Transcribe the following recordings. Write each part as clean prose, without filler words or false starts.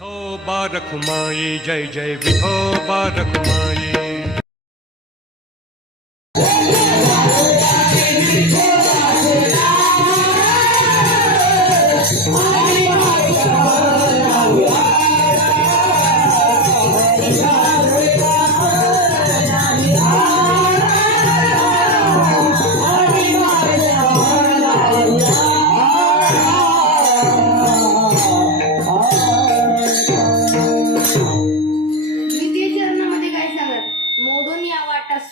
विठोबा रखुमाई, जय जय विठोबा रखुमाई.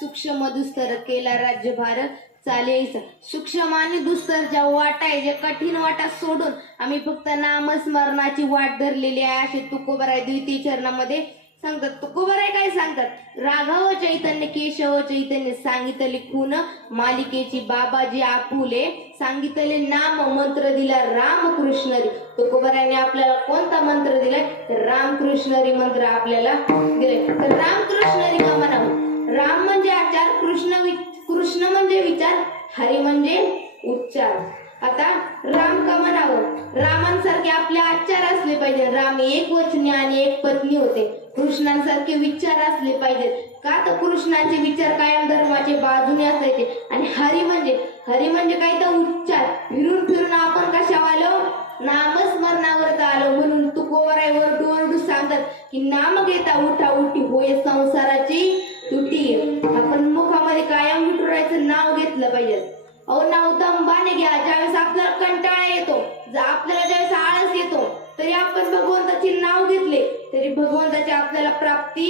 सूक्ष्म दुस्तर केला राज्यभार चालेल. सूक्ष्म आणि दुस्तर ज्या वाटा आहे, ज्या कठीण वाटा सोडून आम्ही फक्त नामस्मरणाची वाट धरलेली आहे असे तुकोबाराय द्वितीय चरणामध्ये सांगतात. तुकोबाराय काय सांगतात? राघव चैतन्य केशव चैतन्य सांगितले खून मालिकेची बाबाजी आपुले सांगितले नाम मंत्र दिला रामकृष्णरी. तुकोबारायने आपल्याला कोणता मंत्र दिलाय? रामकृष्णरी मंत्र आपल्याला दिलाय. तर रामकृष्णरी का म्हणावं? राम म्हणजे आचार, कृष्ण म्हणजे विचार, हरी म्हणजे उच्चार. आता राम का म्हणावं? रामांसारखे आपले आचार असले पाहिजे. राम एक वचनी आणि एक पत्नी होते. कृष्णांसारखे विचार असले पाहिजेत. का तर कृष्णांचे विचार कायम धर्माचे बाजूने असायचे. आणि हरी म्हणजे काय तर उच्चार. फिरून फिरून आपण कशावर आलो? नामस्मरणावर आलो. म्हणून तुकोबाराय वरडू सांगतात की नाम घेता उठा उठी होय संसाराची तुटी. आपण मुखामध्ये कायम विठुरायचं नाव घेतलं पाहिजे. अहो नाव दंबाने घ्या. ज्यावेळेस आपल्याला कंटाळा येतो, आपल्याला ज्यावेळेस आळस येतो, तरी आपण भगवंताचे नाव घेतले तरी भगवंताची आपल्याला प्राप्ती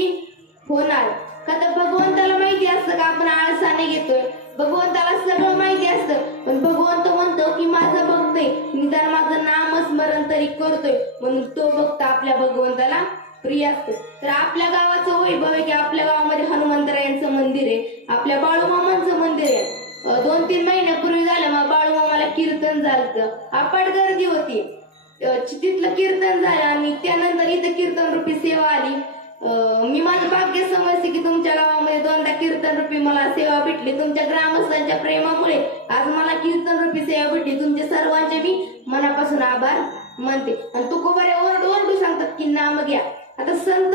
होणार. का तर भगवंताला माहिती असतं का आपण आळसाने घेतोय? भगवंताला सगळं माहिती असतं, पण भगवंत म्हणतो की माझं भक्तय, निदान माझं नामस्मरण तरी करतोय. म्हणून तो भक्त आपल्या भगवंताला प्रिय असतो. तर आपल्या गावाचं वैभव आहे की आपल्या गावामध्ये हनुमंतरायांचं मंदिर आहे, आपल्या बाळूमामांचं मंदिर आहे. 2-3 महिन्यापूर्वी झालं मग बाळूमामाला कीर्तन झालं, अपाट गर्दी होती. तिथलं कीर्तन झालं आणि त्यानंतर इथं कीर्तन रूपी सेवा आली. मी माझं भाग्य समजते की तुमच्या गावामध्ये 2दा कीर्तन रूपी मला सेवा भेटली. तुमच्या ग्रामस्थांच्या प्रेमामुळे आज मला कीर्तन रूपी सेवा भेटली. तुमच्या सर्वांचे मी मनापासून आभार मानते. आणि तुकोबाराय ओरडू सांगतात की नाम घ्या. आता संत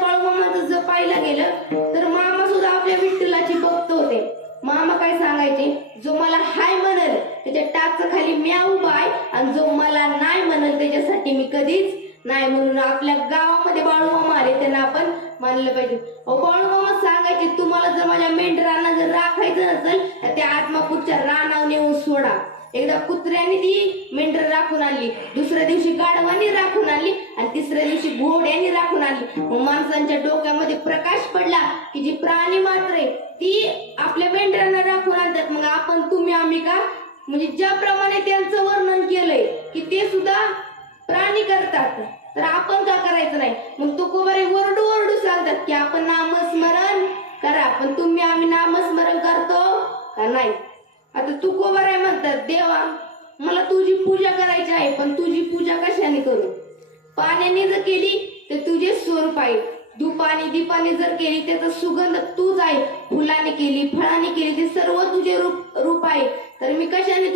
बाळूमामाचं जर पाहिलं गेलं तर मामा सुद्धा आपल्या विठ्ठलाची भक्त होते. मामा काय सांगायचे? जो मला हाय म्हणल त्याच्या टाच खाली म्या उभा आहे आणि जो मला नाही म्हणल त्याच्यासाठी मी कधीच नाही. म्हणून आपल्या गावामध्ये बाळूमामा आले, त्यांना आपण मानलं पाहिजे. बाळूमामा सांगायचे तुम्हाला जर माझ्या मेंढरांना जर राखायचं नसेल तर त्या आत्मापूरच्या रानावर नेऊन सोडा. एकदा कुत्र्याने ती मेंढर राखून आणली, दुसऱ्या दिवशी गाढवानी राखून आणली आणि तिसऱ्या दिवशी घोड्यानी राखून आणली. मग माणसांच्या डोक्यामध्ये प्रकाश पडला की जी प्राणी मात्र आहे ती आपल्या मेंढरांना राखून आणतात. मग आपण तुम्ही आम्ही का? म्हणजे ज्याप्रमाणे त्यांचं वर्णन केलंय की ते सुद्धा प्राणी करतात, तर आपण का करायचं नाही? मग तुकोबाराय ओरडू सांगतात की आपण नामस्मरण करा, पण तुम्ही आम्ही नामस्मरण करतो का नाही? आता तुकोबाराय म्हणतात देवा मला तुझी पूजा करायची आहे, पण तुझी पूजा कशाने करू? पाण्याने जर केली तर तुझे स्वरूप आहे, धुपाने दीपाने जर केली त्याचा सुगंध तूच आहे, फुलाने केली फळाने केली ते सर्व तुझे रूप आहे, तर मी कशाने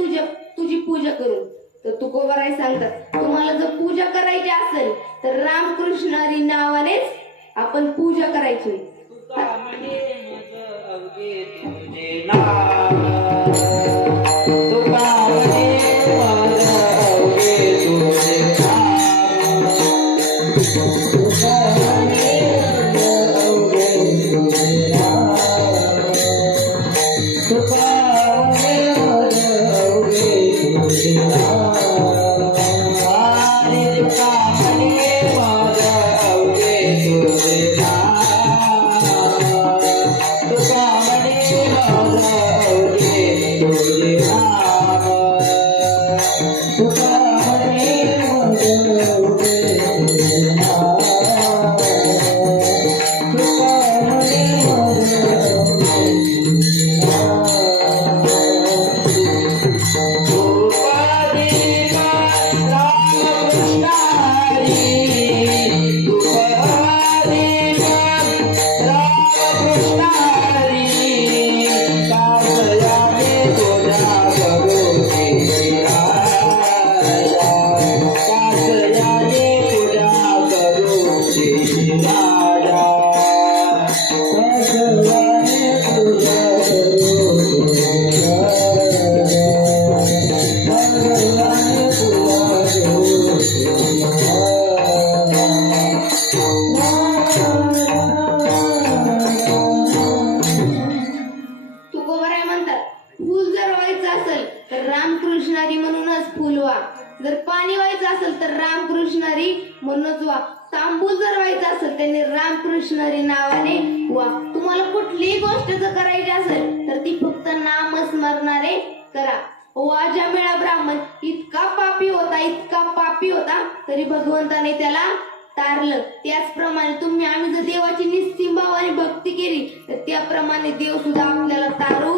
तुझी पूजा करू? तर तुकोबाराय सांगतात तुम्हाला जर पूजा करायची असेल तर रामकृष्ण हरी नावानेच आपण पूजा करायची. Oh हरी म्हणूनच वा. तांबूल जर व्हायचं असेल त्यांनी रामकृष्ण हरी नावाने वा. तुम्हाला कुठलीही गोष्ट जर करायची असेल तर ती फक्त नामस्मरणाने करा. वाजा मेळा ब्राह्मण इतका पापी होता तरी भगवंताने त्याला तारलं. त्याचप्रमाणे आम्ही जर देवाची निस्सीम भावाने भक्ती केली तर त्याप्रमाणे देव सुद्धा आपल्याला तारू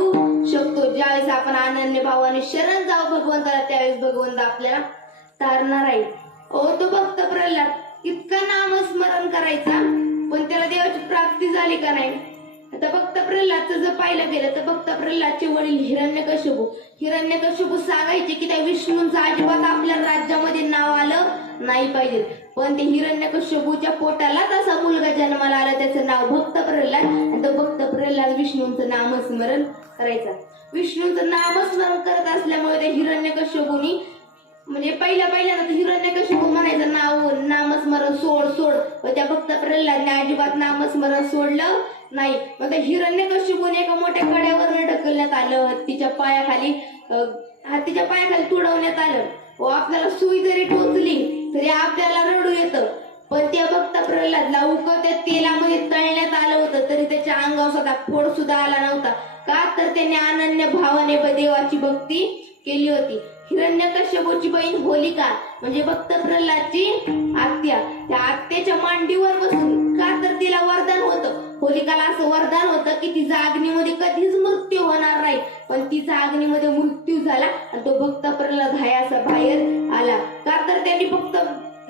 शकतो. ज्यावेळेस आपण अनन्य भावाने शरण जाऊ भगवंताला त्यावेळेस भगवंत आपल्याला तारणार आहे. तो भक्त प्रल्हाद इतका नामस्मरण करायचा पण त्याला देवाची प्राप्ती झाली का नाही. आता भक्त प्रल्हादचं जर पाहिलं गेलं तर भक्त प्रल्हादचे वडील हिरण्यकश्यपू सांगायचे की त्या विष्णूंचं अजिबात आपल्या राज्यामध्ये नाव आलं नाही पाहिजे. पण ते हिरण्यकश्यपूच्या पोटाला तसा मुलगा जन्माला आला त्याचं नाव भक्त प्रल्हाद. आणि तो भक्त प्रल्हाद विष्णूंचं नामस्मरण करायचा. विष्णूंचं नामस्मरण करत असल्यामुळे त्या हिरण्यकश्यपूनी म्हणजे पहिल्यांदा हिरण्यकश्यपू म्हणायचं नामस्मरण सोड व त्या भक्त प्रल्हादने अजिबात नामस्मरण सोडलं नाही. मग त्या हिरण्यकश्यपूने एका मोठ्या कड्यावरनं ढकलण्यात आलं. हत्तीच्या पायाखाली तुडवण्यात आलं. व आपल्याला सुई जरी टोचली तरी आपल्याला रडू येतं. पण त्या भक्त प्रल्हादला उकळत्या तेलामध्ये तळण्यात आलं होतं तरी त्याच्या अंगावर सुद्धा फोड सुद्धा आला नव्हता. का तर त्याने अनन्य भावाने देवाची भक्ती केली होती. हिरण्यकश्यपूची बहीण होलिका म्हणजे भक्त प्रल्हादची आत्या. त्या आत्याच्या मांडीवर बसून का तर तिला वरदान होतं. होलिकाला असं वरदान होतं की तिचा अग्नीमध्ये कधीच मृत्यू होणार नाही. पण तिचा अग्नीमध्ये मृत्यू झाला आणि तो भक्त प्रल्हाद असा बाहेर आला. का तर त्यांनी फक्त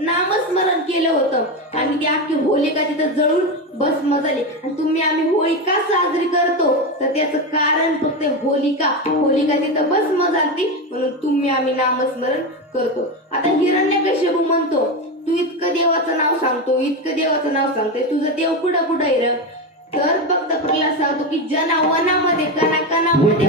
नामस्मरण केलं होतं आणि ती अख्खी होलिका तिथं जळून भस्म झाली. आणि आम्ही होळी का साजरी करतो तर त्याचं कारण फक्त होलिका तिथं भस्म झाली म्हणून आम्ही नामस्मरण करतो. आता हिरण्यकश्यपू म्हणतो तू इतकं देवाचं नाव सांगतोय तुझं देव कुठं आहे रे. तर भक्त प्रल्हाद सांगतो की वनामध्ये कणाकणामध्ये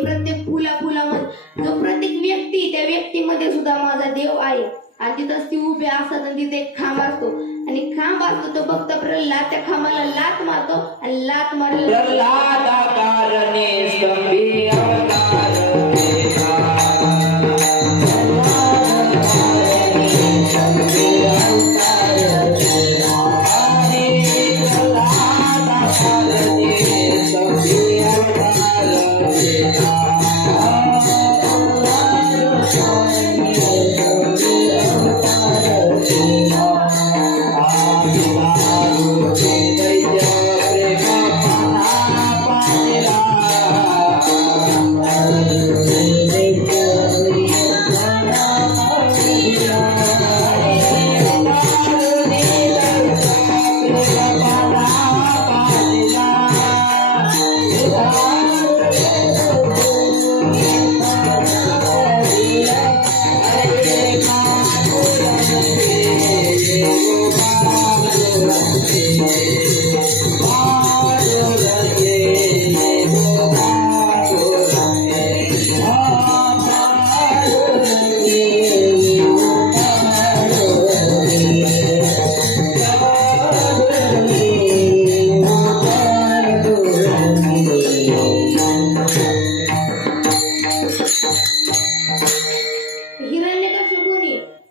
प्रत्येक फुलामध्ये जो प्रत्येक व्यक्ती त्या व्यक्तीमध्ये सुद्धा माझा देव आहे. आणि तिथंच ती उभी असतात आणि तिथे एक खांब असतो तो भक्त प्रल्हाद त्या खांबाला लात मारतो आणि लात मारला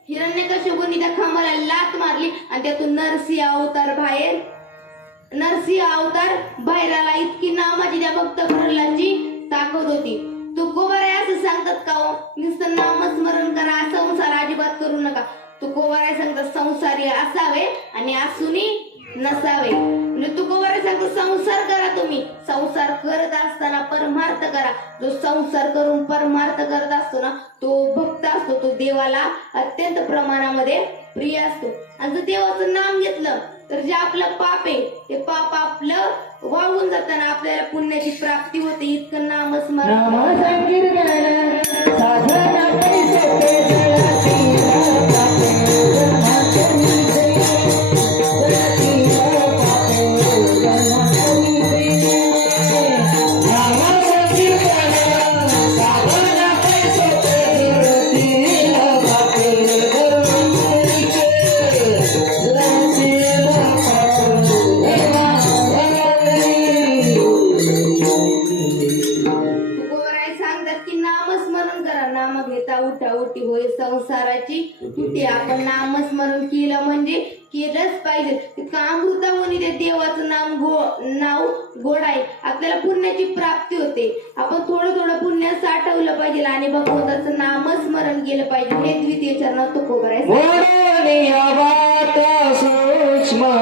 हिरण्यकश्यपूने त्या खांबाला लात मारली आणि त्यातून नरसिंह अवतार बाहेर आला. इतकी नामाची त्या भक्त प्रल्हादची ताकद होती. तो गोवाराय असं सांगतात का हो नुसतं नामस्मरण करा संसार अजिबात करू नका. तो गोवाराय सांगतात संसारी असावे आणि असूनी नसावे. म्हणजे तू गोवाराय सांगतो संसार करा. तुम्ही संसार करत असताना परमार्थ करा. जो संसार करून परमार्थ करत असतो ना तो भक्त असतो. तो देवाला अत्यंत प्रमाणामध्ये प्रिय असतो. आणि जर देवाचं नाम घेतलं तर जे आपलं पाप आहे ते पाप आपलं वाहून जाताना आपल्याला पुण्याची प्राप्ती होते. इतकं नामस्मरण तुकोबाराय सांगतात की नामस्मरण करा. नाम घेता उठा उठी होय संसाराची तुटी. आपण नामस्मरण केलं म्हणजे केलंच पाहिजे. अमृतावनी ते देवाचं नाव गोड आहे. आपल्याला पुण्याची प्राप्ती होते. आपण थोडं थोडं पुण्य साठवलं पाहिजे आणि भगवंताचं नामस्मरण केलं पाहिजे. हे द्वितीय चरणात तुकोबाराय सूक्ष्म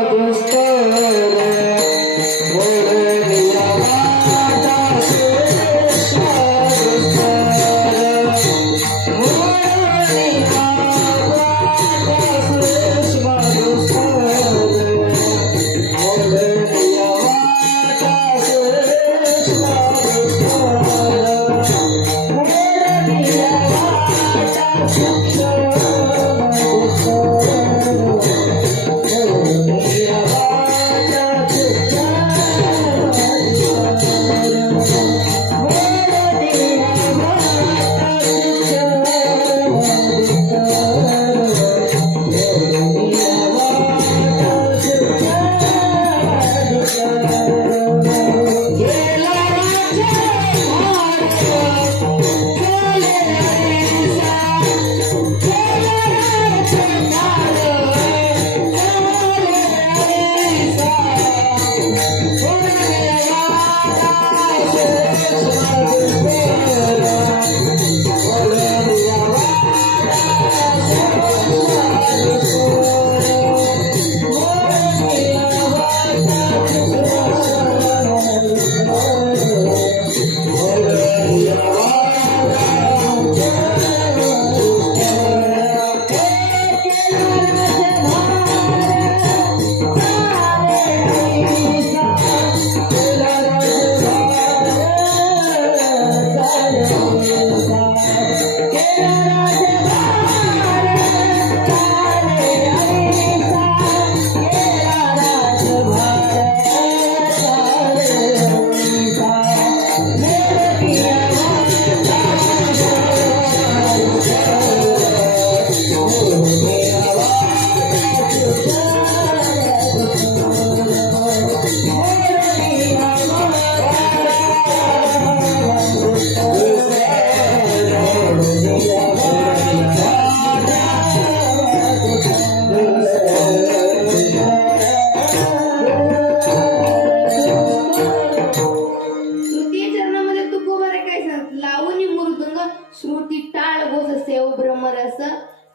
श्रुती टाळ बोध सेव ब्रह्मरस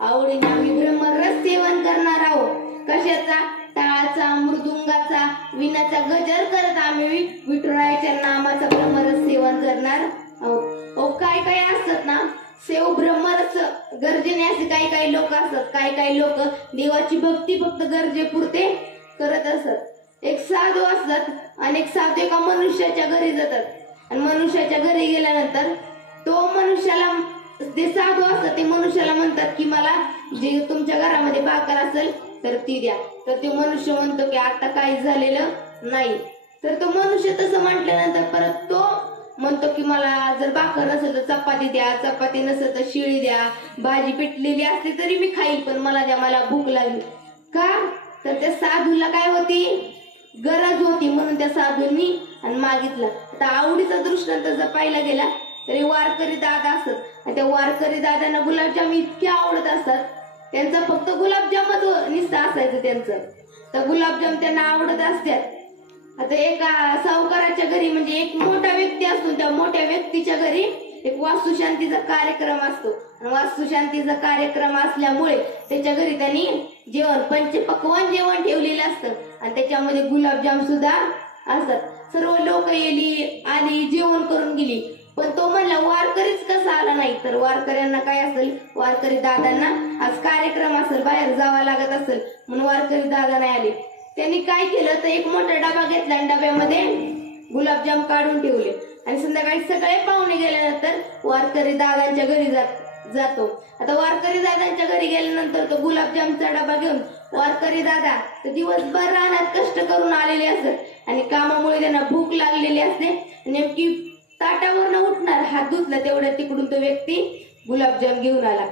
आवडीने आम्ही ब्रह्मरस सेवन करणार आहोत. कशाचा? टाळाचा, मृदुंगाचा, विणाचा गजर करत आम्ही विठुरायाच्या नामाचा ब्रह्मरस सेवन करणार आहोत. काय काय असतात ना सेव ब्रह्मरस गरजेने असे काही लोक असतात. काही लोक देवाची भक्ती फक्त गरजेपुरते करत असतात. एक साधू असतात आणि एक साधू एका मनुष्याच्या घरी जातात आणि मनुष्याच्या घरी गेल्यानंतर तो मनुष्याला ते साधू असतात ते मनुष्याला म्हणतात की मला जे तुमच्या घरामध्ये भाकर असेल तर ती द्या. तर तो मनुष्य म्हणतो की आता काही झालेलं नाही. तर तो मनुष्य तसं म्हटल्यानंतर परत तो म्हणतो की मला जर भाकर नसेल तर चपाती द्या, चपाती नसेल तर शिळी द्या, भाजी पिटलेली असली तरी मी खाईल पण मला द्या, मला भूक लागली. का? तर त्या साधूला काय होती? गरज होती म्हणून त्या साधूंनी आणि मागितलं. आता आवडीचा दृष्टांत जर पाहिला गेला तरी वारकरी दादा असतात आणि त्या वारकरी दादांना गुलाबजाम इतके आवडत असतात. त्यांचा फक्त गुलाबजामच निस्ता असायचं त्यांचं. तर गुलाबजाम त्यांना आवडत असतात. आता एका सावकाराच्या घरी म्हणजे एक मोठा व्यक्ती असतो, त्या मोठ्या व्यक्तीच्या घरी एक वास्तुशांतीचा कार्यक्रम असतो आणि वास्तुशांतीचा कार्यक्रम असल्यामुळे त्याच्या घरी त्यांनी पंचपक्वान्न जेवण ठेवलेलं असतं आणि त्याच्यामध्ये गुलाबजाम सुद्धा असतात. सर्व लोक आली जेवण करून गेली पण तो म्हणला वारकरीच कसा आला नाही. तर वारकऱ्यांना काय असेल, वारकरी दादांना आज कार्यक्रम असेल, बाहेर जावं लागत असेल म्हणून वारकरी दादा नाही आले. त्यांनी काय केलं तर एक मोठा डबा घेतला आणि डब्यामध्ये गुलाबजाम काढून ठेवले आणि संध्याकाळी सगळे पाहुणे गेल्यानंतर वारकरी दादांच्या घरी जातो. आता वारकरी दादांच्या घरी गेल्यानंतर तो गुलाबजामचा डबा घेऊन वारकरी दादा तर दिवसभर रानात कष्ट करून आलेले असतात आणि कामामुळे त्यांना भूक लागलेली असते. नेमकी ताटावरनं उठणार, हात धुतला तेवढ्या तिकडून तो व्यक्ती गुलाबजाम घेऊन आला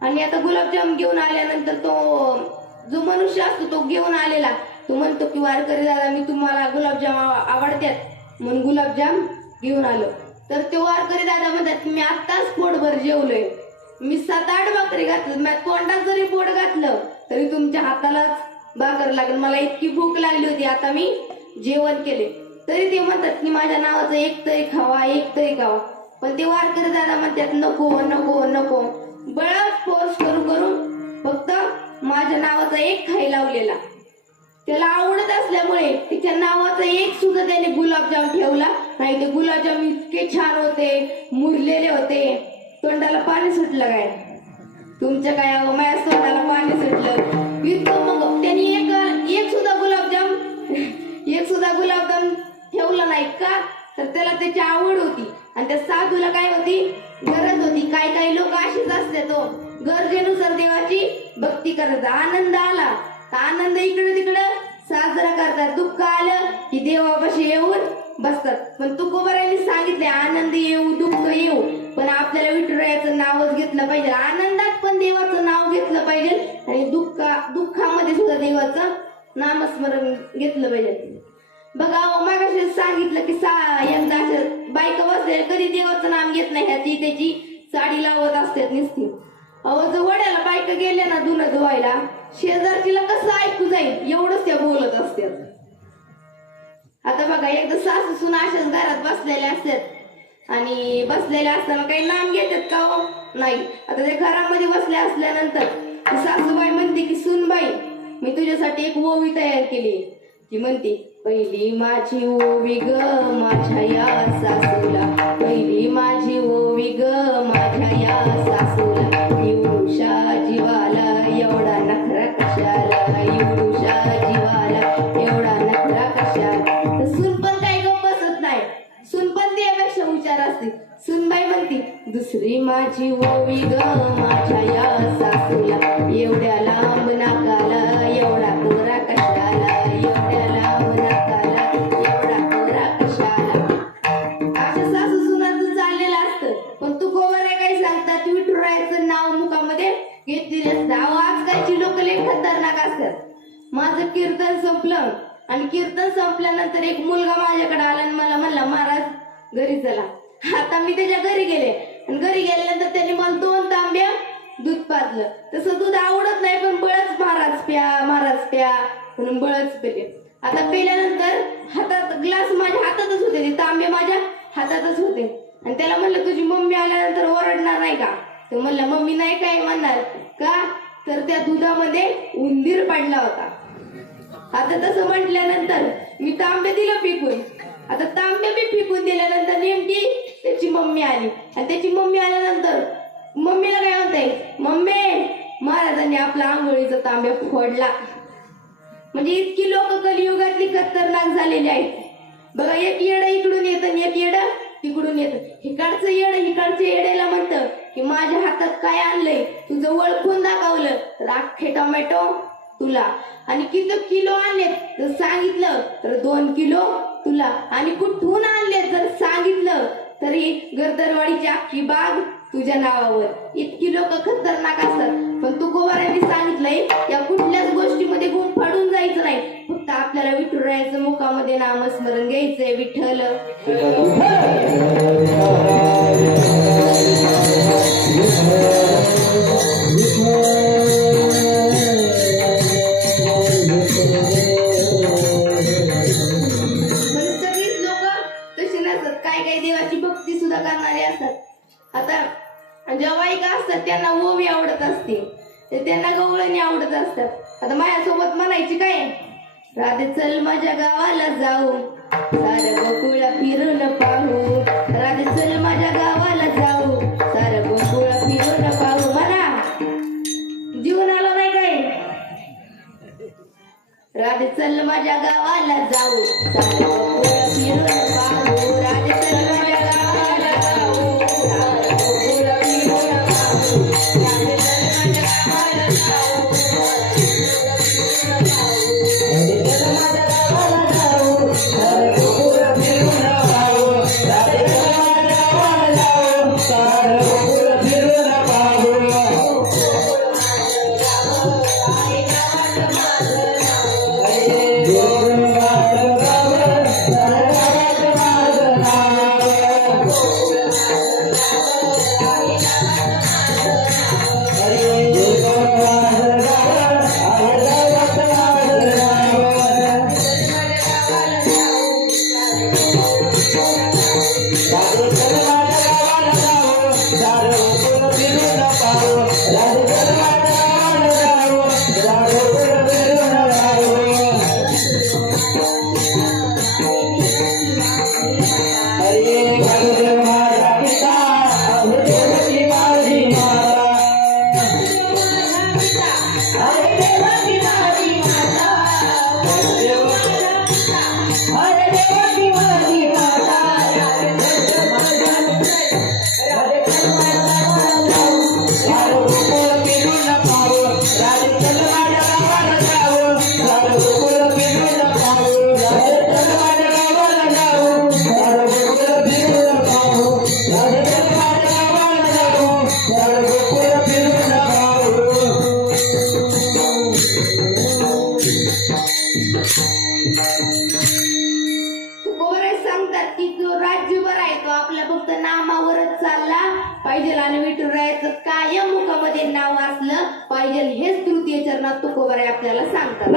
आणि आता गुलाबजाम घेऊन आल्यानंतर तो जो मनुष्य असतो तो घेऊन आलेला तो म्हणतो की वारकरी दादा मी तुम्हाला गुलाबजाम आवडतात म्हणून गुलाबजाम घेऊन आलो. तर तो वारकरी दादा म्हणतात की मी आत्ताच पोटभर जेवलोय, मी 7-8 भाकरी घातलं, मी तोंडात जरी पोट घातलं तरी तुमच्या हातालाच भाकर लागेल, मला इतकी भूक लागली होती, आता मी जेवण केले. तरी ते म्हणतात की माझ्या नावाचं एक तरी खावा, एक तरी खावा. पण ते वारकरी दादा म्हणतात नको नको नको, बळच फोर्स करून फक्त माझ्या नावाचा एक खाई लावलेला. त्याला आवडत असल्यामुळे तिच्या नावाचा एक सुद्धा त्याने गुलाबजाम ठेवला नाही. ते गुलाबजाम इतके छान होते, मुरलेले होते, तोंडाला पाणी सुटलं. काय तुमच्या काय माझ्या तोंडाला पाणी सुटलं इतकं. मग त्यांनी एक सुद्धा गुलाबजाम ठेवला नाही का तर त्याला त्याची आवड होती आणि त्या साधूला काय होती, गरज होती. काही लोक अशीच असते, तो गरजेनुसार देवाची भक्ती करायचा. आनंद आला तर आनंद इकडे तिकडे साजरा करतात, दुःख आलं की देवापाशी येऊन बसतात. पण तुकोबारायांनी सांगितले आनंद येऊ दुःख येऊ पण आपल्याला विठुरायाचं नावच घेतलं पाहिजे. आनंदात पण देवाचं नाव घेतलं पाहिजे आणि दुःखामध्ये सुद्धा देवाचं नामस्मरण घेतलं पाहिजे. बघा मागाशी सांगितलं की यंदा बायका बसले कधी देवाचं नाम घेत नाही, ह्याची त्याची साडी लावत असतात नुसती. जर वड्याला बायका गेल्या ना धुणं धुवायला, शेजारचीला कसं ऐकू जाईल एवढंच त्या बोलत असतात. आता बघा एकदा सासू सुना अशाच घरात बसलेल्या असतात आणि बसलेल्या असताना काही नाम घेतात का हो? नाही. आता त्या घरामध्ये बसल्या असल्यानंतर सासूबाई म्हणते की सुनबाई मी तुझ्यासाठी एक ओवी तयार केली. ती म्हणते पहिली माझी ओवी ग माझ्या या सासूला, पहिली माझी ओवी ग माझ्या या सासूला, एवढूशा जीवाला एवढा नखरा कशाला, एवढूशा जीवाला एवढा नखरा कशाला. तर सून पण काही गप्प बसत नाही, सून पण त्यापेक्षा हुशार असते. सूनबाई म्हणते दुसरी माझी ओवी ग माझ्या या सासूला, एवढ्या लांब नाकाला एवढा कोरा कशाला, एवढ्या लांब नाकाला एवढा कोरा कशाला. असं सासू सुनाचं चाललेलं असतं. पण तू गोवाऱ्या काही सांगतात विठुरायाचं नाव मुखामध्ये घेतलेलं असतं. आजकालची लोक लय खतरनाक असतात. माझं कीर्तन संपलं आणि कीर्तन संपल्यानंतर एक मुलगा माझ्याकडे आला आणि मला म्हणला महाराज घरी चला. आता मी त्याच्या घरी गेले आणि घरी गेल्यानंतर त्याने मला 2 तांब्या दूध पाजलं. तसं दूध आवडत नाही पण बळच महाराज प्या म्हणून बळच पिले. आता पिल्यानंतर हातात ग्लास माझ्या हातातच होते, ते तांबे माझ्या हातातच होते आणि त्याला म्हणलं तुझी मम्मी आल्यानंतर ओरडणार नाही का? तो म्हणलं मम्मी नाही काय म्हणणार का तर त्या दुधामध्ये उंदीर पडला होता. आता तसं म्हटल्यानंतर मी तांबे दिलं फेकून. आता तांबे मी फेकून दिल्यानंतर नेमकी त्याची मम्मी आली आणि त्याची मम्मी आल्यानंतर मम्मीला काय म्हणताय, मम्मी महाराजांनी आपला आंघोळीचा तांब्या फोडला. म्हणजे इतकी लोक कलियुगातली खतरनाक झालेली आहेत. बघा एक येडं इकडून येतं आणि एक येडं तिकडून येतं. इकडचं येडेला म्हणतं की माझ्या हातात काय आणलंय, तुझं ओळखून दाखवलं तर अख्खे टोमॅटो तुला, आणि किती किलो आणलेत जर सांगितलं तर 2 किलो तुला, आणि कुठून आणलेत जर सांगितलं तरी गर्दरवाडीची अख्खी बाग तुझ्या नावावर. इतकी लोक खतरनाक असतात. पण तुकोबारायांनी सांगितलंय या कुठल्याच गोष्टीमध्ये गुण फाडून जायचं नाही, फक्त आपल्याला विठुरायाचं मुखामध्ये नामस्मरण घ्यायचंय. विठ्ठल सगळीच लोक तशी नसतात, काही देवाची भक्ती सुद्धा करणारे असतात. आता ज्या बायका असतात त्यांना ओवी आवडत असते, त्यांना गवळणी आवडत असतात. आता माझ्यासोबत म्हणायची काय, राधे चल माझ्या गावाला जाऊ, सारं गोकुळ फिरून पाहू, राधे चल माझ्या गावाला जाऊ, सारं गोकुळ फिरून पाहू. म्हणा जीवन आलं नाही काय, राधे चल तुकोबराय सांगतात की जो राज्यभर आहे तो आपल्या फक्त नामावरच चालला पाहिजे आणि विठुरायाचं कायम मुखामध्ये नाव असलं पाहिजे हेच तृतीय चरणात तुकोबराय आपल्याला सांगतात.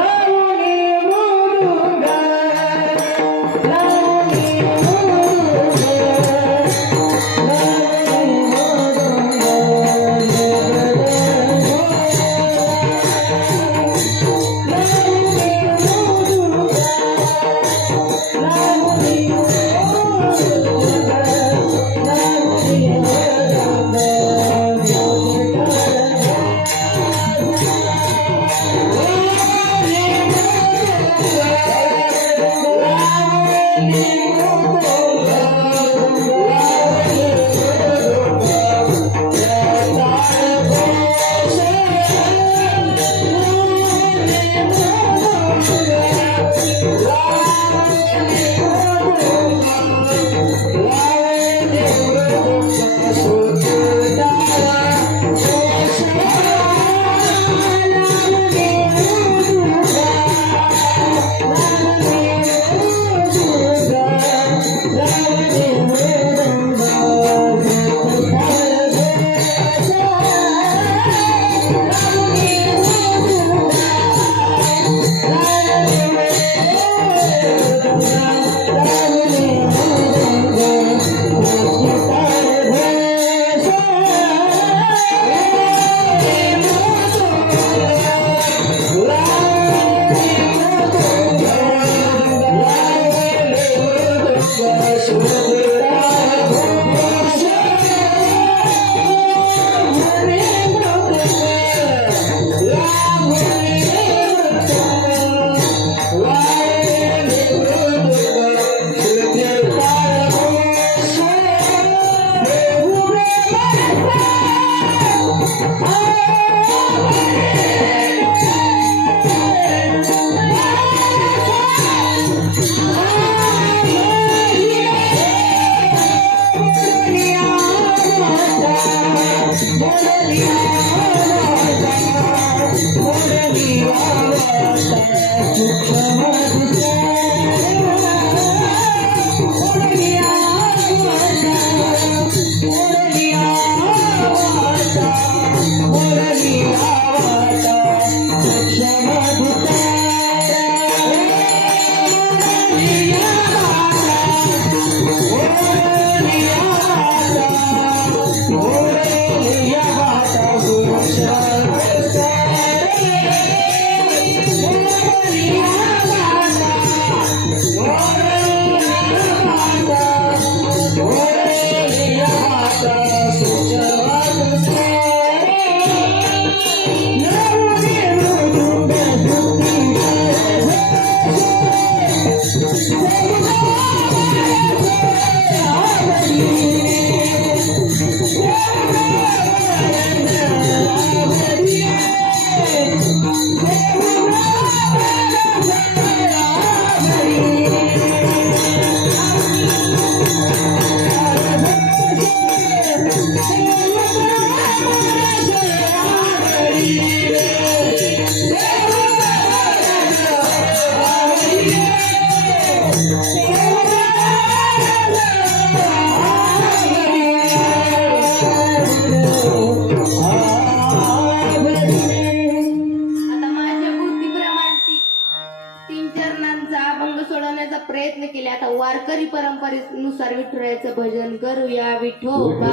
प्रयत्न केले. आता वारकरी परंपरेनुसार विठुरायाचं भजन करूया. विठोबा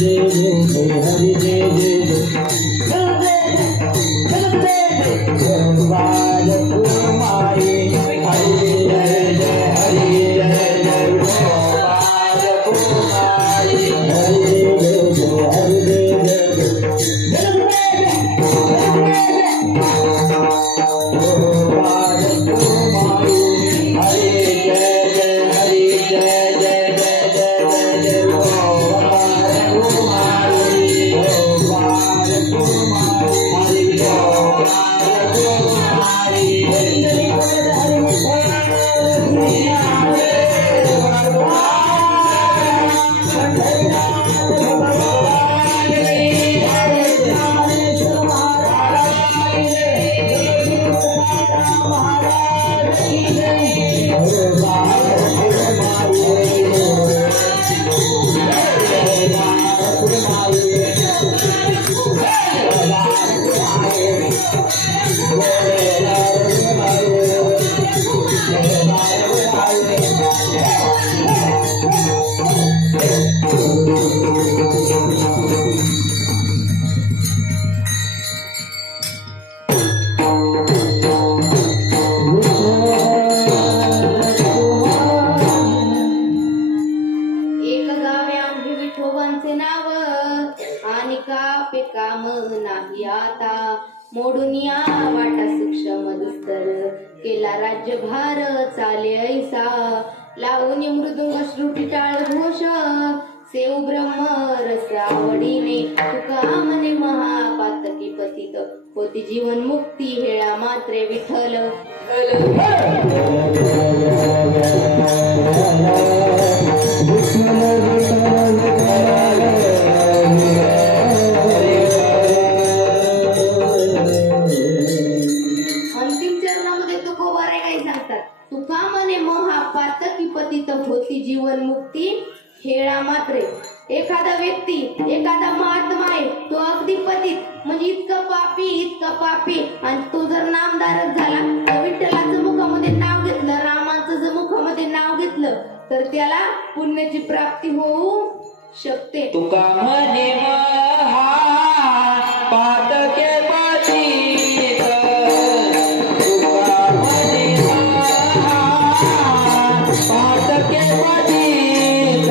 एक गावे आम्ही विठोबांचे नाव आणि कापे काम नाही आता मोडून या वाटा सूक्ष्म दुस्तर केला राज्यभार चाले ऐसा लावून मृदुंग श्रुती टाळ घोष सेव ब्रह्म रस आवडीने तुका म्हणे महापातकी पतित होती जीवन मुक्ती हेळा मात्रे विठ्ठल अंतिम चरणामध्ये तुकोबारे काय सांगतात तुका म्हणे महापातकी पतित होती जीवन मुक्ती हेळा मात्रे एखादा व्यक्ती एखादा महात्मा आहे तो अगदी पतित म्हणजे इतका पापी आणि तो जर नामधारक झाला तर विठ्ठलाचं मुखामध्ये नाव घेतलं रामाचं जर मुखामध्ये नाव घेतलं तर त्याला पुण्याची प्राप्ती होऊ शकते तुका म्हणे महा पातके पतित तुका म्हणे महा पातके पतित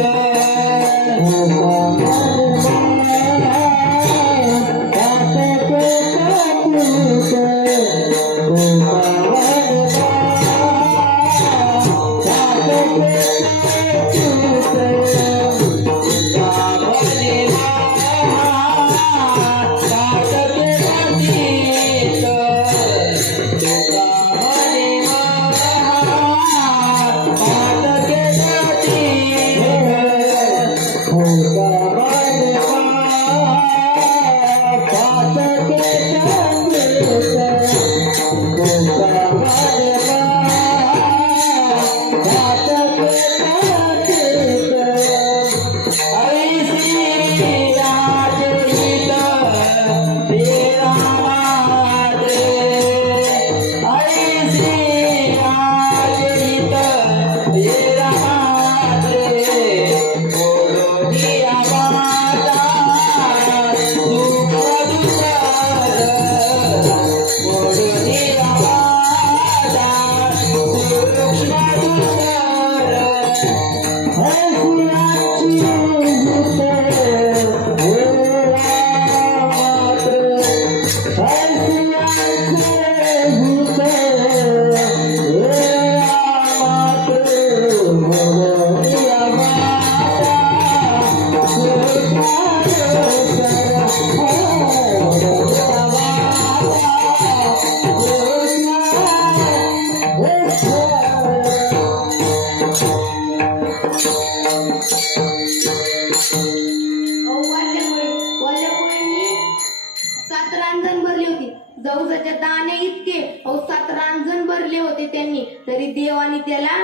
जवसाच्या दाणे इतके 7 रांजण भरले होते त्यांनी तरी देवाने त्याला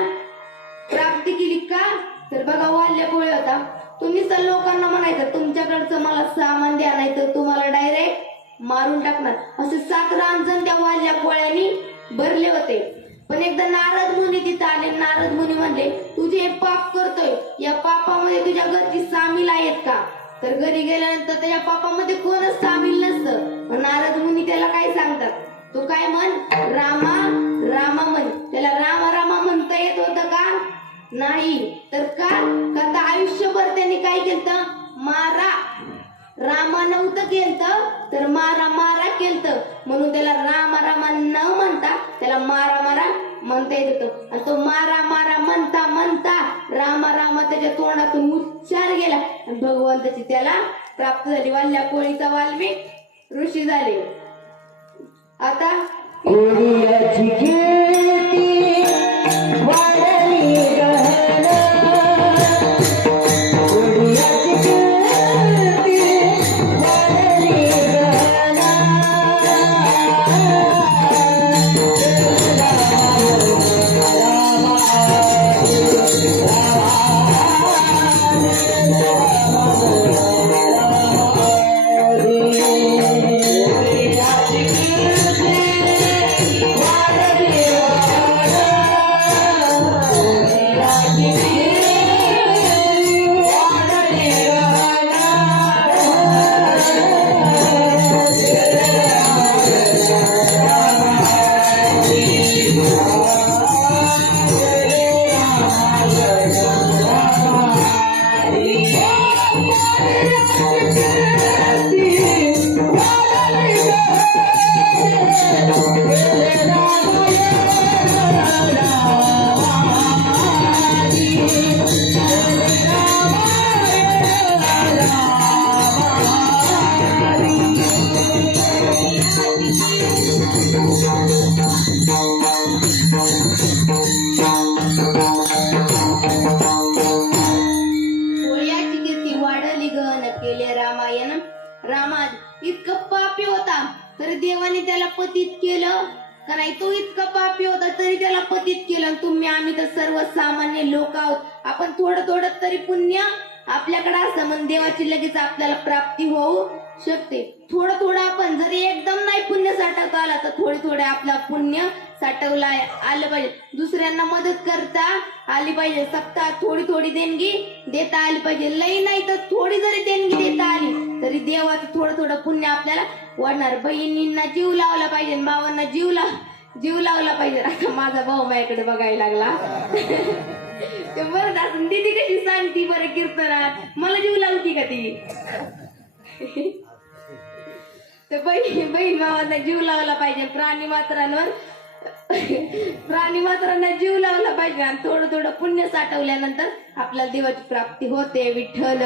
प्राप्ती केली का तर बघा वाल्यपोळे होता तुम्ही तर लोकांना म्हणायचं तुमच्याकडचं मला सामान द्या नाही तर तुम्हाला डायरेक्ट मारून टाकणार असे 7 रांजण त्या वाल्यपोळ्यांनी भरले होते पण एकदा नारद मुनी तिथे आले नारद मुनी म्हणले तुझे हे पाप करतोय या पापामध्ये तुझ्या घरची सामील आहेत का तर घरी गेल्यानंतर त्याच्या पापामध्ये कोणच सामील नसतं. मग नारद मुनी त्याला काय सांगतात, तू काय म्हण, रामा रामा म्हण. त्याला रामा रामा म्हणता येत होतं का? नाही. तर का तर आयुष्यभर त्यांनी काय केलं, मारा रामा नव्हतं केलं तर मारा मारा केलं. म्हणून त्याला रामा रामा न म्हणता त्याला मारा मारा म्हणता येत होतं. आणि तो मारा मारा म्हणता म्हणता रामा रामा त्याच्या तोंडातून उच्चार गेला आणि भगवंताची त्याला प्राप्त झाली. वाल्या कोळीचा वाल्मिक ऋषी झाले. आता कोळीयाची कीर्ती वाढली गहन, कोळीयाची कीर्ती वाढली गहन. कोळ्याची कीर्ती वाढली गहन, केले रामायण. रामा इतकं पापी होता तरी देवाने त्याला पतित केलं का नाही? तो इतका पापी होता तरी त्याला पतित केलं. तुम्ही आम्ही तर सर्वसामान्य लोक आहोत. आपण थोडं थोडं तरी पुण्य आपल्याकडे असतं म्हणून देवाची लगेच आपल्याला प्राप्ती होऊ शकते. थोडं थोडं आपण जरी एकदम नाही पुण्य साठवता आला तर थोडे थोडे आपला पुण्य साठवला आलं पाहिजे. दुसऱ्यांना मदत करता आली पाहिजे. सप्ताह थोडी थोडी देणगी देता आली पाहिजे. लई नाही तर थोडी जरी देणगी देता आली तरी देवाचं थोडं थोडं पुण्य आपल्याला वाढणार. बहिणींना जीव लावला पाहिजे, भावांना जीव लावला पाहिजे. आता माझा भाऊ माझ्याकडे बघायला लागला. ते बरं असून दीदी कशी सांगती बरं कीर्तनात, मला जीव लावती का ती? तर बहीण भावांना जीव लावला पाहिजे. प्राणी मात्रांना जीव लावला पाहिजे आणि थोडं थोडं पुण्य साठवल्यानंतर आपल्याला देवाची प्राप्ती होते. विठ्ठल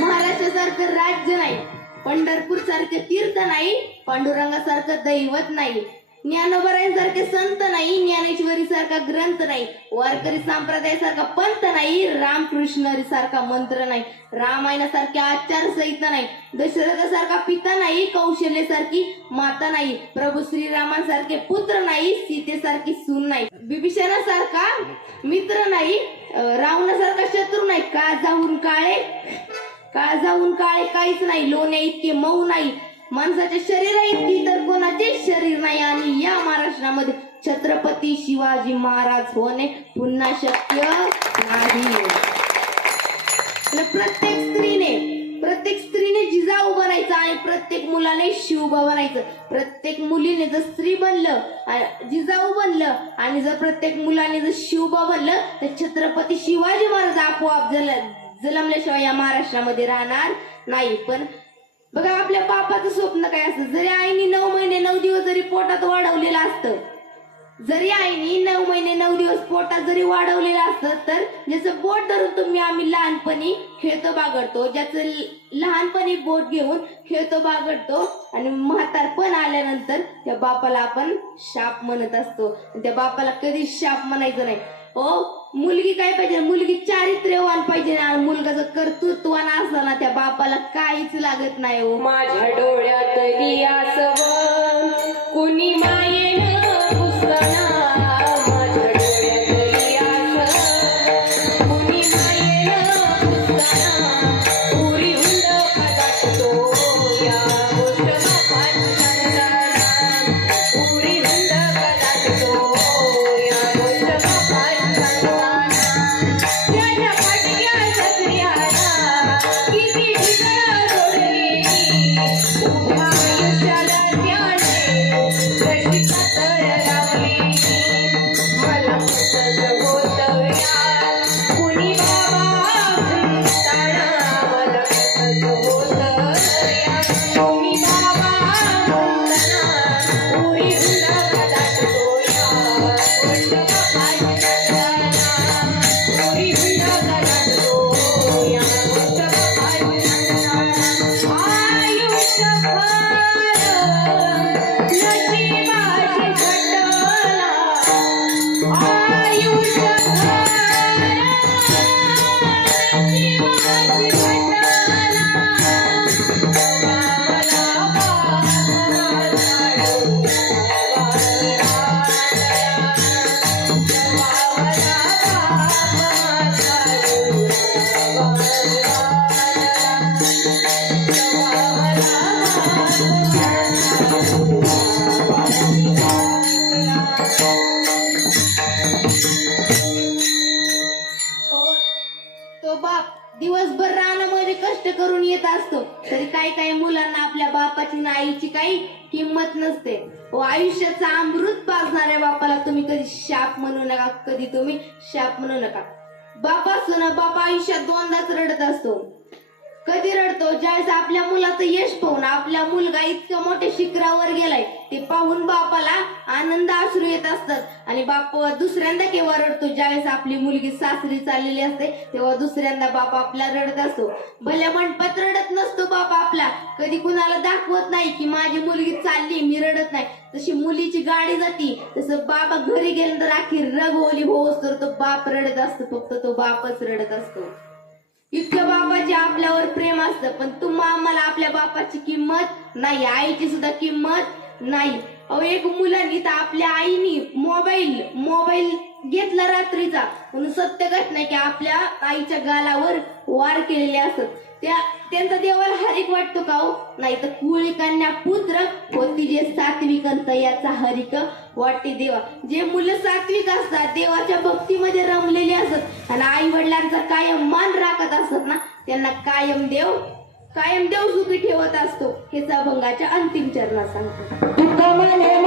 महाराष्ट्रासारखं राज्य नाही, पंढरपूर सारखं तीर्थ नाही, पांडुरंगासारखं दैवत नाही, ज्ञानोबरायांसारखे संत नाही, ज्ञानेश्वरी सारखा ग्रंथ नाही, वारकरी संप्रदायासारखा पंथ नाही, रामकृष्ण सारखा मंत्र नाही, रामायणासारखी आचारसंहिता नाही, दशरथासारखा पिता नाही, कौशल्यासारखी माता नाही, प्रभू श्रीरामांसारखे पुत्र नाही, सीतेसारखी सून नाही, बिभीषणासारखा मित्र नाही, रावणासारखा शत्रू नाही, काळजाहून काळे काहीच नाही, लोण्या इतके मऊ नाही, माणसाच्या शरीरा इतकी तर कोणाचे शरीर नाही. आणि या महाराष्ट्रामध्ये छत्रपती शिवाजी महाराज होणे पुन्हा शक्य नाही. प्रत्येक स्त्रीने जिजाऊ बनायचं आणि प्रत्येक मुलाने शिवबा बनायचं. प्रत्येक मुलीने जर स्त्री बनलं, जिजाऊ बनलं आणि जर प्रत्येक मुलाने जर शिवबा बनलं तर छत्रपती शिवाजी महाराज आपोआप जन्मल्याशिवाय या महाराष्ट्रामध्ये राहणार नाही. पण बघा आपल्या बापाचं स्वप्न काय असतं. जरी आईने 9 महिने 9 दिवस जरी पोटात वाढवलेलं असतं, जरी आईने 9 महिने 9 दिवस पोटात जरी वाढवलेलं असतं, तर ज्याचं बोट धरून आम्ही लहानपणी खेळतो बागडतो, ज्याचं लहानपणी बोट घेऊन खेळतो बागडतो आणि म्हातारपण आल्यानंतर त्या बापाला आपण शाप म्हणत असतो. त्या बापाला कधीच शाप म्हणायचं नाही. मुलगी काय पाहिजे, मुलगी चारित्र्यवान पाहिजे आणि मुलगा जर कर्तृत्वान असला ना त्या बापाला काहीच लागत नाही. हो माझ्या डोळ्यातली आसव कुणी मायेनं पुसना, माझ्या डोळ्यातली आसव कुणी मायेनं पुसना, पुरी हुंड फटाकतो या गोष्ट बापानं सांगताना, पुरी हुंड फटाकतो या गोष्ट दिवसभर रानामध्ये कष्ट करून येत असतो तरी काही काही मुलांना आपल्या बापाची ना आईची काही किंमत नसते. आयुष्याचा अमृत पाजणाऱ्या बापाला तुम्ही कधी शाप म्हणू नका, कधी तुम्ही शाप म्हणू नका. बाप असतो ना, बाप आयुष्यात दोनदाच रडत असतो. कधी रडतो? ज्यावेळेस आपल्या मुलाचं यश पाहून आपला मुलगा इतक्या मोठ्या शिखरावर गेलाय ते पाहून बापाला आनंद अश्रू येत असतात. आणि बाप दुसऱ्यांदा केव्हा रडतो? ज्यावेळेस आपली मुलगी सासरी चाललेली असते तेव्हा दुसऱ्यांदा बाप आपला रडत असतो. भल्या मंडपात रडत नसतो बाप आपला, कधी कुणाला दाखवत नाही की माझी मुलगी चालली मी रडत नाही. तशी मुलीची गाडी जाती तसं बाबा घरी गेल्यानंतर अखेर रगवली होस तर तो बाप रडत असतो, फक्त तो बापच रडत असतो. इतकं बापाचे आपल्यावर प्रेम असतं, पण तुम्हा आम्हाला आपल्या बापाची किंमत नाही, आईची सुद्धा किंमत नाही. अहो एक मुलांनी तर आपल्या आईनी मोबाईल घेतला रात्रीचा, म्हणून सत्य घटना आहे की आपल्या आईच्या गालावर वार केलेले असत. त्यांचा देवाला हरिक वाटतो का हो? नाही तर कुळी कन्या पुत्र होती जे सात्विक याचा हरिक वाटते देवा. जे मुलं सात्विक असतात, देवाच्या भक्तीमध्ये रमलेली असतात आणि आई वडिलांचा कायम मान राखत असतात ना, त्यांना कायम देव सुखी ठेवत असतो. हे अभंगाच्या अंतिम चरणात सांगतो. तुका म्हणे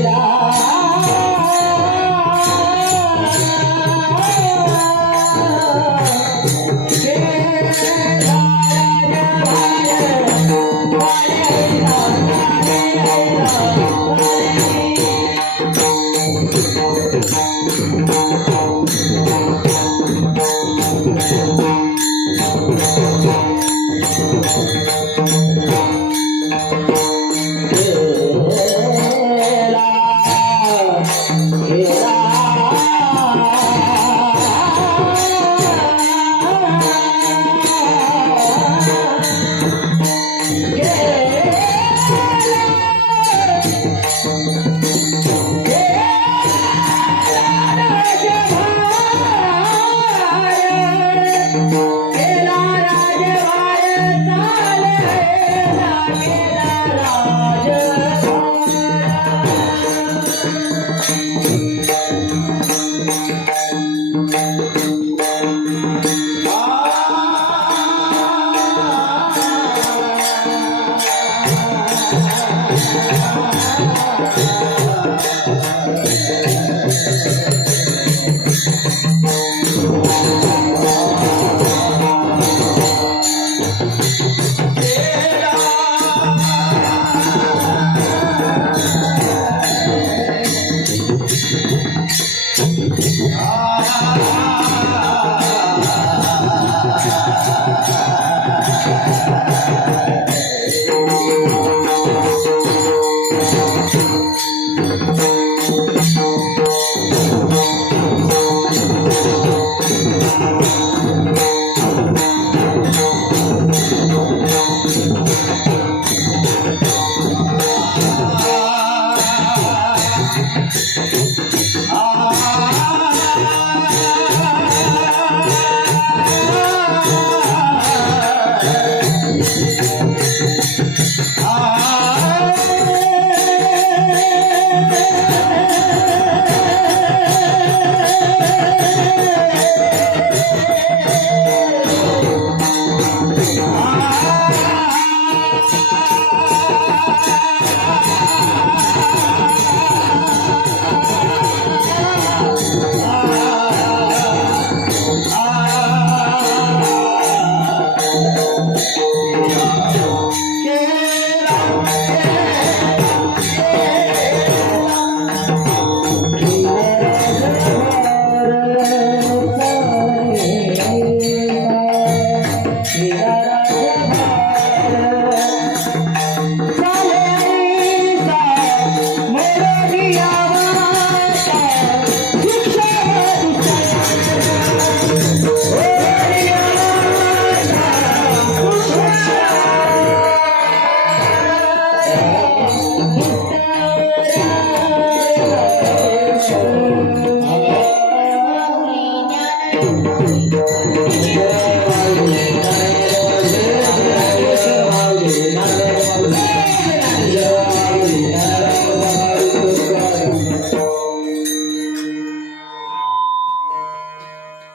राज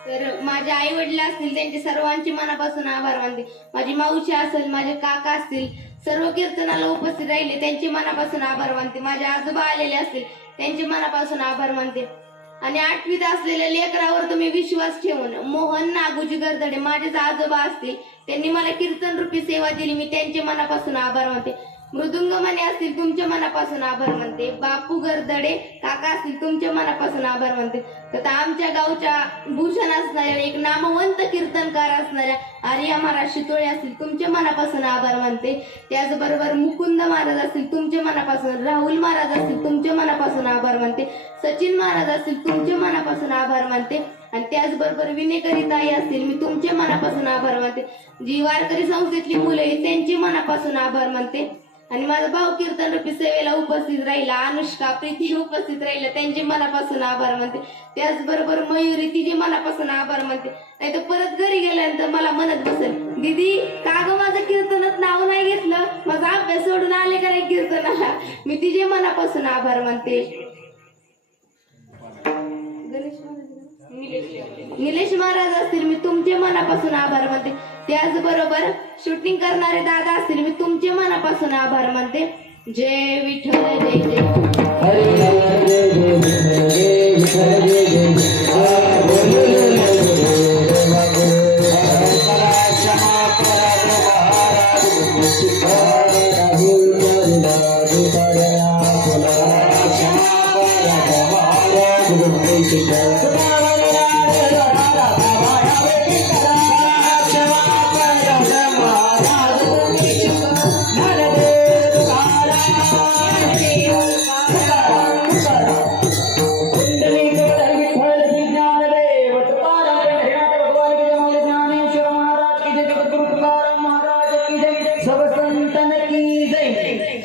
तर माझे आई वडील असतील त्यांचे सर्वांचे मनापासून आभार मानते. माझी मावशी असेल, माझे काका असतील, सर्व कीर्तनाला उपस्थित राहिले त्यांचे मनापासून आभार मानते. माझे आजोबा आलेले असतील त्यांचे मनापासून आभार मानते. आणि 8वीत असलेल्या लेकरावर तुम्ही विश्वास ठेवून मोहन नागूजी गर्दडे माझेच आजोबा असतील, त्यांनी मला कीर्तन रूपी सेवा दिली, मी त्यांचे मनापासून आभार मानते. मृदुंगमाने असतील तुमच्या मनापासून आभार मानते. बापू गर्दडे काका असतील तुमच्या मनापासून आभार मानते. तर आमच्या गावच्या भूषण असणाऱ्या एक नामवंत कीर्तनकार असणाऱ्या आर्या महाराज शितोळे असतील तुमच्या मनापासून आभार मानते. त्याचबरोबर मुकुंद महाराज असतील तुमच्या मनापासून, राहुल महाराज असतील तुमच्या मनापासून आभार मानते. सचिन महाराज असतील तुमच्या मनापासून आभार मानते. आणि त्याचबरोबर विनेकरी ताई असतील मी तुमच्या मनापासून आभार मानते. जी वारकरी संस्थेतली मुलं आहेत त्यांचे मनापासून आभार मानते. आणि माझा भाऊ कीर्तन रूपी सेवेला उपस्थित राहिला, अनुष्का प्रीती उपस्थित राहिला त्यांचे मनापासून आभार मानते. त्याचबरोबर मयुरी तिचे मनापासून आभार मानते. नाही तर परत घरी गेल्यानंतर मला म्हणत बसेल, दीदी का ग माझं कीर्तनात नाव नाही घेतलं, माझा अभ्यास सोडून आले का नाही कीर्तनाला. मी तिचे मनापासून आभार मानते. निलेश महाराज असतील मी तुमचे मनापासून आभार मानते. त्याचबरोबर शूटिंग करणारे दादा असतील मी तुमचे मनापासून आभार मानते. जय विठ्ठल जय जय. हरे जय जय जय विठ्ठल जय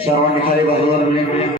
सर्वांनी खाली बाजूला